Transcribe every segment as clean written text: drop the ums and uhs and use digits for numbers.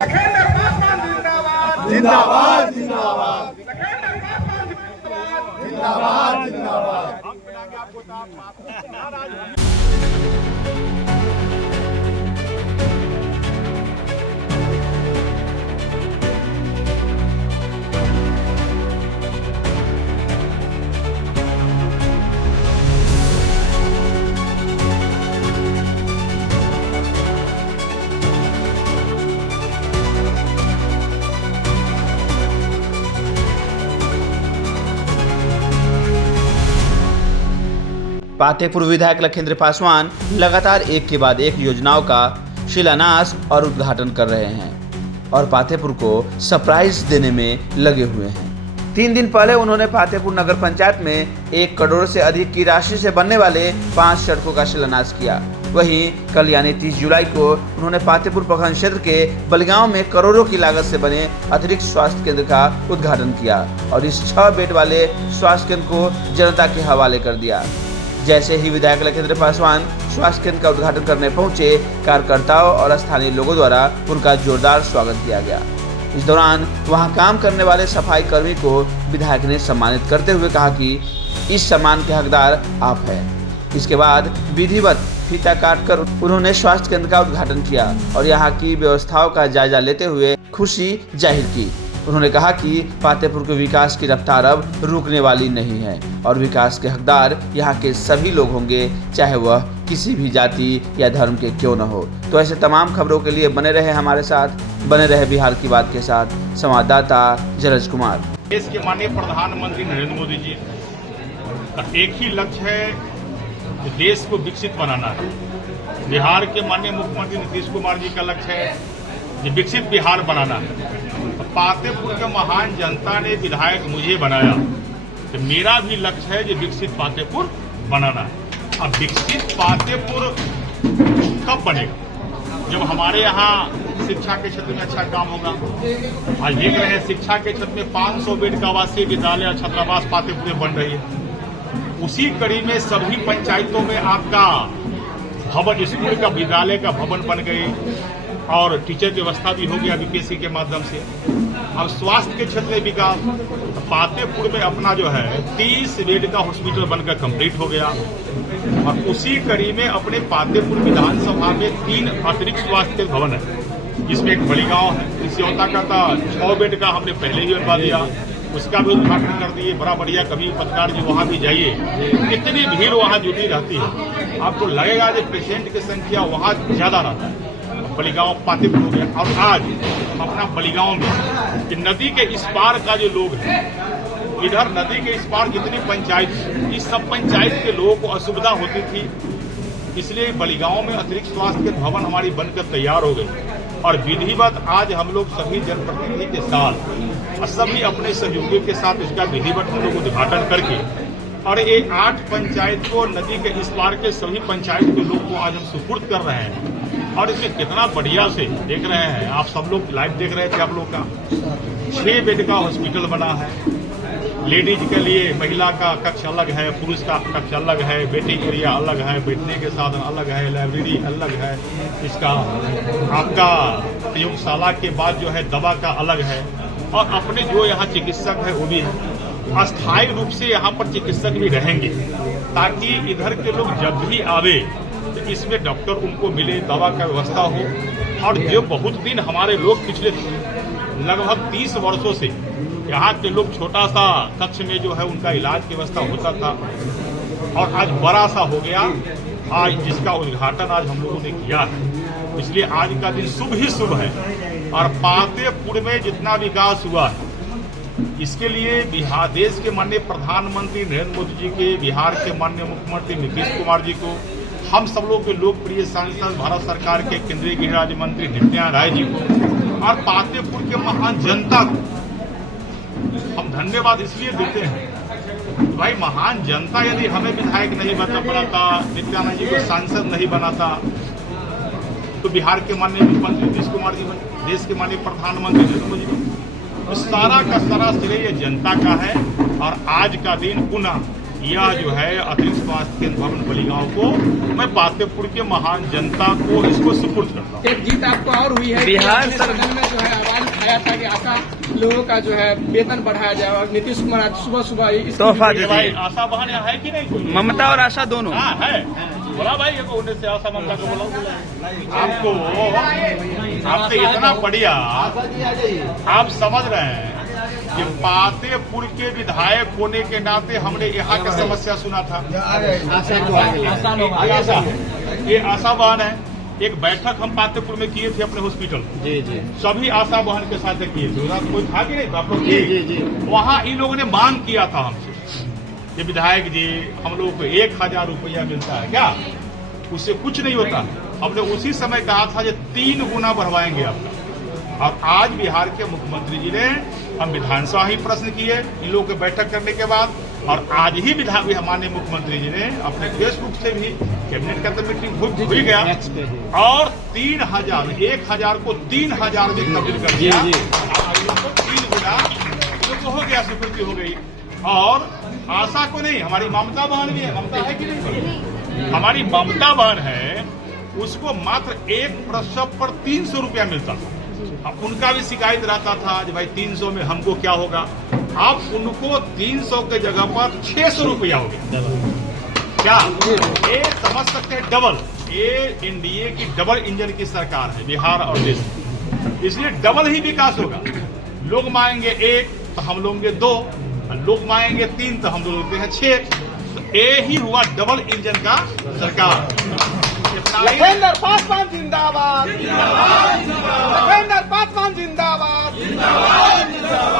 जिंदाबाद जिंदाबाद जिंदाबाद जिंदाबाद जिंदाबाद। पातेपुर विधायक लखींद्र पासवान लगातार एक के बाद एक योजनाओं का शिलान्यास और उद्घाटन कर रहे हैं और पातेपुर को सरप्राइज देने में लगे हुए हैं। 3 दिन पहले उन्होंने पातेपुर नगर पंचायत में 1 करोड़ से अधिक की राशि से बनने वाले 5 सड़कों का शिलान्यास किया। वहीं कल यानी 30 जुलाई को उन्होंने पातेपुर प्रखंड क्षेत्र के बलिगांव में करोड़ों की लागत से बने अतिरिक्त स्वास्थ्य केंद्र का उद्घाटन किया और इस 6 बेड वाले स्वास्थ्य केंद्र को जनता के हवाले कर दिया। जैसे ही विधायक लखींद्र पासवान स्वास्थ्य केंद्र का उद्घाटन करने पहुंचे, कार्यकर्ताओं और स्थानीय लोगों द्वारा उनका जोरदार स्वागत किया गया। इस दौरान वहां काम करने वाले सफाई कर्मी को विधायक ने सम्मानित करते हुए कहा कि इस सम्मान के हकदार आप हैं। इसके बाद विधिवत फीता काटकर उन्होंने स्वास्थ्य केंद्र का उद्घाटन किया और यहाँ की व्यवस्थाओं का जायजा लेते हुए खुशी जाहिर की। उन्होंने कहा कि पातेपुर के विकास की रफ्तार अब रुकने वाली नहीं है और विकास के हकदार यहाँ के सभी लोग होंगे, चाहे वह किसी भी जाति या धर्म के क्यों न हो। तो ऐसे तमाम खबरों के लिए बने रहे हमारे साथ, बने रहे बिहार की बात के साथ। संवाददाता जरज कुमार। देश के माननीय प्रधानमंत्री नरेंद्र मोदी जी का एक ही लक्ष्य है कि देश को विकसित बनाना है। बिहार के माननीय मुख्यमंत्री नीतीश कुमार जी का लक्ष्य है कि विकसित बिहार बनाना है। पातेपुर के महान जनता ने विधायक मुझे बनाया, तो मेरा भी लक्ष्य है कि विकसित पातेपुर बनाना है। अब विकसित पातेपुर कब बनेगा? जब हमारे यहाँ शिक्षा के क्षेत्र में अच्छा काम होगा। आज देख रहे हैं शिक्षा के क्षेत्र में 500 बेड का आवासीय विद्यालय छात्रावास पातेपुर में बन रही है। उसी कड़ी में सभी पंचायतों में आपका भवन, स्कूल का विद्यालय का भवन बन गई और टीचर की व्यवस्था भी हो गया बीपीएससी के माध्यम से। अब स्वास्थ्य के क्षेत्र में विकास, पातेपुर में अपना जो है 30 बेड का हॉस्पिटल बनकर कंप्लीट हो गया और उसी कड़ी में अपने पातेपुर विधानसभा में 3 अतिरिक्त स्वास्थ्य भवन है, जिसमें एक बलिगांव है। इस योजना का 6 बेड का हमने पहले ही बनवा दिया, उसका भी उद्घाटन कर दिए। बड़ा बढ़िया, कभी पत्रकार जी वहां भी जाइए, कितनी भीड़ वहां जुटी रहती है। आपको लगेगा कि पेशेंट की संख्या वहां ज्यादा रहता है। बलिगांव पातेपुर हो गया और आज अपना बलिगांव में कि नदी के इस पार का जो लोग हैं, इधर नदी के इस पार जितनी पंचायत, इस सब पंचायत के लोगों को असुविधा होती थी, इसलिए बलिगांव में अतिरिक्त स्वास्थ्य भवन हमारी बनकर तैयार हो गई और विधिवत आज हम लोग सभी जनप्रतिनिधि के साथ और सभी अपने सहयोगियों के साथ इसका विधिवत हम लोग उद्घाटन करके और ये 8 पंचायत को नदी के इस पार के सभी पंचायत के लोग को आज हम सुपुर्द कर रहे हैं। और इसमें कितना बढ़िया से देख रहे हैं, आप सब लोग लाइव देख रहे थे। आप लोग का 6 बेड का हॉस्पिटल बना है। लेडीज के लिए महिला का कक्ष अलग है, पुरुष का कक्ष अलग है, वेटिंग एरिया अलग है, बैठने के साधन अलग है, लाइब्रेरी अलग है, इसका आपका प्रयोगशाला के बाद जो है दवा का अलग है और अपने जो यहाँ चिकित्सक है वो भी है। अस्थायी रूप से यहाँ पर चिकित्सक भी रहेंगे ताकि इधर के लोग जब भी आवे तो इसमें डॉक्टर उनको मिले, दवा का व्यवस्था हो। और जो बहुत दिन हमारे लोग पिछले लगभग 30 वर्षों से यहाँ के लोग छोटा सा कक्ष में जो है उनका इलाज की व्यवस्था होता था और आज बड़ा सा हो गया, आज जिसका उद्घाटन आज हम लोगों ने किया है। इसलिए आज का दिन शुभ ही शुभ है और पातेपुर में जितना विकास हुआ है इसके लिए बिहार देश के माननीय प्रधानमंत्री नरेंद्र मोदी जी के, बिहार के माननीय मुख्यमंत्री नीतीश कुमार जी को, हम सब लोग के लोकप्रिय सांसद भारत सरकार के केंद्रीय गृह राज्य मंत्री नित्यानंद राय जी को और पातेपुर के महान जनता को हम धन्यवाद इसलिए देते हैं। भाई महान जनता यदि हमें विधायक नहीं बनाता, नित्यानंद जी को सांसद नहीं बनाता, तो बिहार के माननीय मुख्यमंत्री नीतीश कुमार जी, देश के माननीय प्रधानमंत्री नरेंद्र मोदी जी, तो सारा का सारा श्रेय जनता का है। और आज का दिन पुनः यह जो है अतिरिक्त स्वास्थ्य केंद्र भवन बलिगांव को मैं पातेपुर के महान जनता को इसको सुपुर्द करता हूँ। एक जीत आपको और हुई है बिहार सदन में जो है आवाज उठाया था कि आशा लोगों का जो है वेतन बढ़ाया जाए और नीतीश कुमार आज सुबह सुबह तोहफा भाई आशा बहन यहाँ है कि नहीं? ममता और आशा दोनों है। बोला भाई ये को से आशा ममता को बोला आपसे इतना बढ़िया आप समझ रहे हैं कि पातेपुर के विधायक होने के नाते हमने यहाँ की समस्या सुना था। ये आशा बहन है। एक बैठक हम पातेपुर में किए थे अपने हॉस्पिटल में। जी सभी आशा बहन के साथ किए थे। कोई था कि नहीं था? आप लोग जी। वहाँ इन लोगों ने मांग किया था हमसे, ये विधायक जी हम लोग को 1000 रुपया मिलता है क्या? उससे कुछ नहीं होता। हमने उसी समय कहा था ये 3 गुना बढ़वाएंगे आपका। और आज बिहार के मुख्यमंत्री जी ने हम विधानसभा ही प्रश्न किए इन लोगों की बैठक करने के बाद, और आज ही हमारे मुख्यमंत्री जी ने अपने फेसबुक से भी कैबिनेट का तो मीटिंग हो गया और 3000 1000 को 3000 में तब्दील कर दिया। 3 गुना तो हो गया, स्वीकृति हो गई। और आशा को नहीं, हमारी ममता बहन भी है। ममता है कि नहीं? हमारी ममता बहन है, उसको मात्र एक प्रसव पर 300 रुपया मिलता था। अब उनका भी शिकायत रहता था कि भाई 300 में हमको क्या होगा। अब उनको 300 के जगह पर 600 रुपया हो गया। क्या ये समझ सकते हैं? डबल। ये एनडीए की डबल इंजन की सरकार है बिहार और देश में, इसलिए डबल ही विकास होगा। लोग मांगेंगे 1 तो हम लोग 2, लोग मांगेंगे 3 तो हम लोग लेते हैं 6। तो ये ही हुआ डबल इंजन का सरकार। लखेंद्र पासवान जिंदाबाद, लखेंद्र पासवान जिंदाबाद,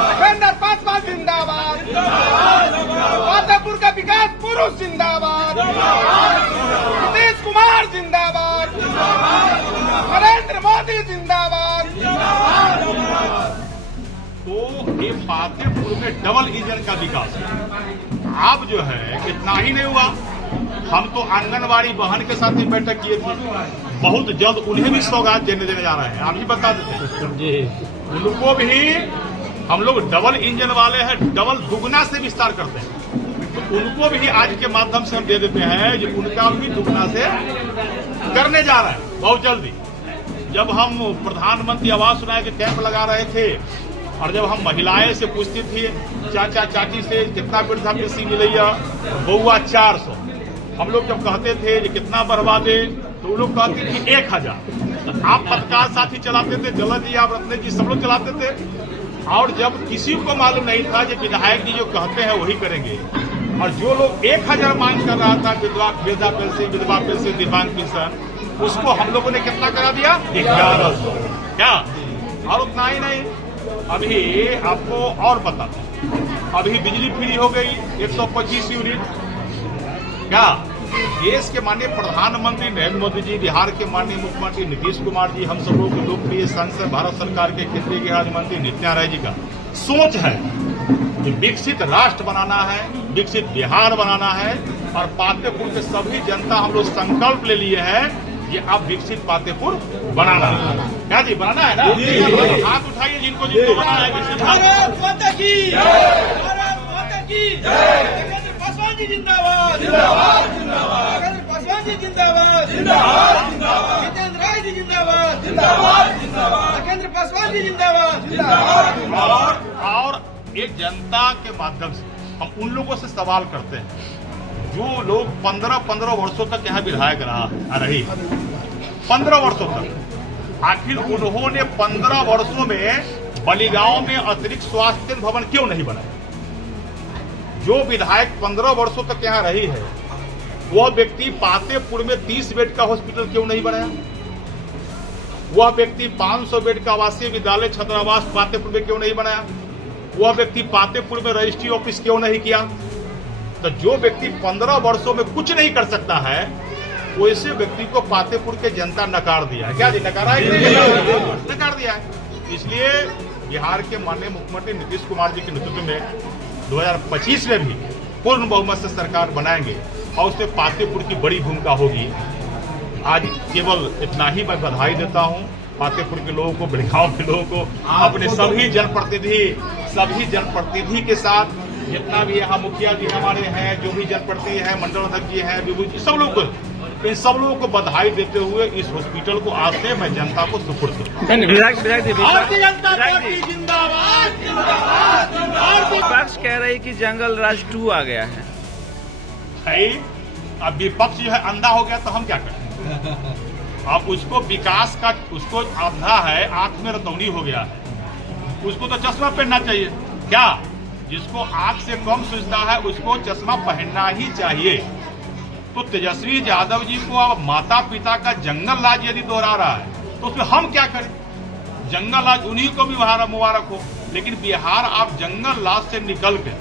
लखेंद्र पासवान जिंदाबाद, पातेपुर का विकास पुरुष जिंदाबाद, नीतीश कुमार जिंदाबाद, नरेंद्र मोदी जिंदाबाद। तो ये पातेपुर में डबल इंजन का विकास है। अब जो है इतना ही नहीं हुआ, हम तो आंगनबाड़ी बहन के साथ ही बैठक किए थे। बहुत जल्द उन्हें भी सौगात देने जा रहे हैं। आप ही बता देते हैं उनको भी हम लोग डबल इंजन वाले हैं, डबल दुगना से विस्तार करते हैं। तो उनको भी आज के माध्यम से हम दे देते हैं जो उनका भी दुगना से करने जा रहे हैं बहुत जल्दी। जब हम प्रधानमंत्री आवास योजना के कैंप लगा रहे थे और जब हम महिलाएं से पूछती थी चाचा चाची से कितना वृद्धा पेंशन मिलेगा, बउआ 400। हम लोग जब कहते थे कि कितना बढ़वा दे तो वो लोग कहते थे 1000। आप पत्रकार साथी चलाते थे, जलन जी आप रत्न जी सब लोग चलाते थे। और जब किसी को मालूम नहीं था कि विधायक जी जो कहते हैं वही करेंगे, और जो लोग 1000 मांग कर रहा था वृद्धा पेंशन, विधवा पेंशन, दिव्यांग पेंशन, उसको हम लोगों ने कितना करा दिया? 1100। क्या? और उतना ही नहीं, अभी आपको और बता, अभी बिजली फ्री हो गई 125 यूनिट। क्या देश के माननीय प्रधानमंत्री नरेंद्र मोदी जी, बिहार के माननीय मुख्यमंत्री नीतीश कुमार जी, हम सब लोग के लोकप्रिय सांसद भारत सरकार के केंद्रीय गृह राज्य मंत्री नित्यानंद राय जी का सोच है कि विकसित राष्ट्र बनाना है, विकसित बिहार बनाना है। और पातेपुर के सभी जनता हम लोग संकल्प ले लिए हैं ये अब विकसित पातेपुर बनाना है। क्या जी बनाना है ना? हाथ उठाइए जिनको जिनको बनाना है विकसित। भारत माता की जय, भारत माता की जय। पासवान जी जिंदाबाद, जिंदाबाद, जिंदाबाद। पासवान जी जिंदाबाद, जिंदाबाद, जिंदाबाद। जितेंद्र राय जी जिंदाबाद, जिंदाबाद, जिंदाबाद। लखेंद्र पासवान जी जिंदाबाद, जिंदाबाद। और एक जनता के माध्यम से हम उन लोगों से सवाल करते हैं जो लोग 15 वर्षों तक यहाँ विधायक रही 15 वर्षों तक, आखिर उन्होंने 15 वर्षों में बलिगांव में अतिरिक्त स्वास्थ्य भवन क्यों नहीं बनाया? जो विधायक 15 वर्षों तक यहाँ रही है वह व्यक्ति पातेपुर में 30 बेड का हॉस्पिटल क्यों नहीं बनाया? वह व्यक्ति 500 बेड का आवासीय विद्यालय छात्रावास पातेपुर में क्यों नहीं बनाया? वह व्यक्ति पातेपुर में रजिस्ट्री ऑफिस क्यों नहीं किया? तो जो व्यक्ति 15 वर्षों में कुछ नहीं कर सकता है वैसे व्यक्ति को पातेपुर के जनता नकार दिया है। क्या जी नकारा है? नकार दिया है। इसलिए बिहार के माननीय मुख्यमंत्री नीतीश कुमार जी के नेतृत्व में 2025 में भी पूर्ण बहुमत से सरकार बनाएंगे और उसमें पातेपुर की बड़ी भूमिका होगी। आज केवल इतना ही मैं बधाई देता हूं पातेपुर के लोगों को, बलिगांव के लोगों को, अपने सभी जनप्रतिनिधि के साथ जितना भी यहाँ मुखिया जी हमारे हैं, जो भी जनप्रतिनिधि हैं, मंडल अध्यक्ष जी हैं, विभूति जी, सब लोग को, इन सब लोगों को बधाई देते हुए इस हॉस्पिटल को आज से मैं जनता को सुपुर्द करूँ। भारतीय जनता पार्टी जिंदाबाद जिंदाबाद जिंदाबाद। विपक्ष कह रही कि जंगल राज 2 आ गया है। अब विपक्ष जो है अंधा हो गया तो हम क्या करें? अब उसको विकास का, उसको अंधा है, आंख में रतौनी हो गया है, उसको तो चश्मा पहनना चाहिए। क्या जिसको आंख से कम सुझता है उसको चश्मा पहनना ही चाहिए। तो तेजस्वी यादव जी को अब माता पिता का जंगल राज यदि दोहरा रहा है तो उसमें हम क्या करें? जंगल राज उन्हीं को भी मुबारक हो, लेकिन बिहार आप जंगल राज से निकल कर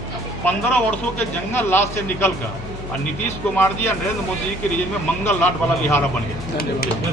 15 वर्षों के जंगल राज से निकल कर और नीतीश कुमार जी या नरेंद्र मोदी जी के रिजीम में मंगल राज वाला बिहार बन गया।